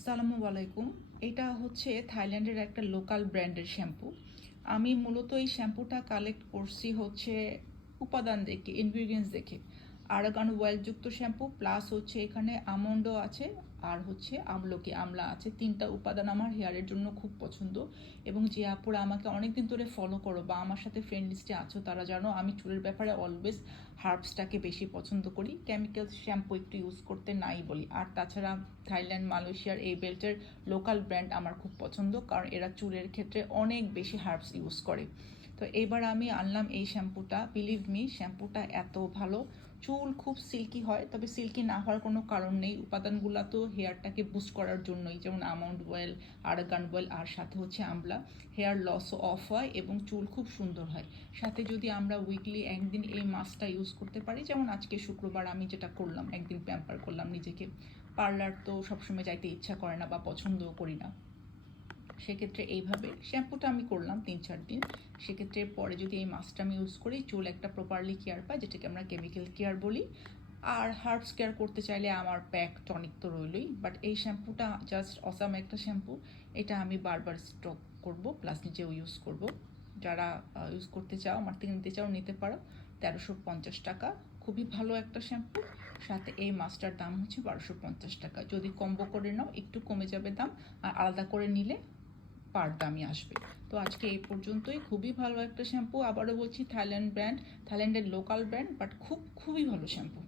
আসসালামু আলাইকুম। এটা হচ্ছে থাইল্যান্ডের একটা লোকাল ব্র্যান্ডের শ্যাম্পু। আমি মূলত এই শ্যাম্পুটা কালেক্ট করছি হচ্ছে উপাদান দেখে, ইনগ্রিডিয়েন্টস দেখে। আরাগান অয়েলযুক্ত শ্যাম্পু প্লাস হচ্ছে এখানে আমন্ডও আছে, আর হচ্ছে আমলকি আমলা আছে। তিনটা উপাদান আমার হেয়ারের জন্য খুব পছন্দ। এবং যে আপুরা আমাকে অনেকদিন ধরে ফলো করো বা আমার সাথে ফ্রেন্ড লিস্টে আছো তারা জানো আমি চুলের ব্যাপারে অলওয়েজ হার্বসটাকে বেশি পছন্দ করি, কেমিক্যাল শ্যাম্পু একটু ইউজ করতে নাই বলি। আর তাছাড়া থাইল্যান্ড, মালয়েশিয়ার এই বেল্টের লোকাল ব্র্যান্ড আমার খুব পছন্দ, কারণ এরা চুলের ক্ষেত্রে অনেক বেশি হার্বস ইউজ করে। তো এইবার আমি আনলাম এই শ্যাম্পুটা। বিলিভ মি, শ্যাম্পুটা এত ভালো। চুল খুব সিল্কি হয়, তবে সিল্কি না হওয়ার কোনো কারণ নেই। উপাদানগুলো তো হেয়ারটাকে বুস্ট করার জন্যই, যেমন আমন্ড অয়েল, আরগান অয়েল, আর সাথে হচ্ছে আমলা। হেয়ার লসও অফ হয় এবং চুল খুব সুন্দর হয়। সাথে যদি আমরা উইকলি একদিন এই মাস্কটা ইউজ করতে পারি, যেমন আজকে শুক্রবার আমি যেটা করলাম, একদিন প্যাম্পার করলাম নিজেকে। পার্লার তো সবসময় যাইতে ইচ্ছা করে না বা পছন্দও করি না, সেক্ষেত্রে এইভাবে শ্যাম্পুটা আমি করলাম 3-4 দিন। সেক্ষেত্রে পরে যদি এই মাস্কটা আমি ইউজ করি, চুল একটা প্রপারলি কেয়ার পায়, যেটাকে আমরা কেমিক্যাল কেয়ার বলি। আর হার্বস কেয়ার করতে চাইলে আমার প্যাক টনিক তো রইলই, বাট এই শ্যাম্পুটা জাস্ট অসাম একটা শ্যাম্পু। এটা আমি বারবার স্টক করব, প্লাস নিজেও ইউজ করব। যারা ইউজ করতে চাও, আমার থেকে নিতে চাও, নিতে পারো। 1350 টাকা, খুবই ভালো একটা শ্যাম্পু। সাথে এই মাস্কটার দাম হচ্ছে 1250 টাকা। যদি কম্বো করে নাও একটু কমে যাবে দাম, আর আলাদা করে নিলে পার দামই আসবে। তো আজকে এই পর্যন্তই। খুবই ভালো একটা শ্যাম্পু, আবারও বলছি থাইল্যান্ড ব্র্যান্ড, থাইল্যান্ডের লোকাল ব্র্যান্ড, বাট খুবই ভালো শ্যাম্পু।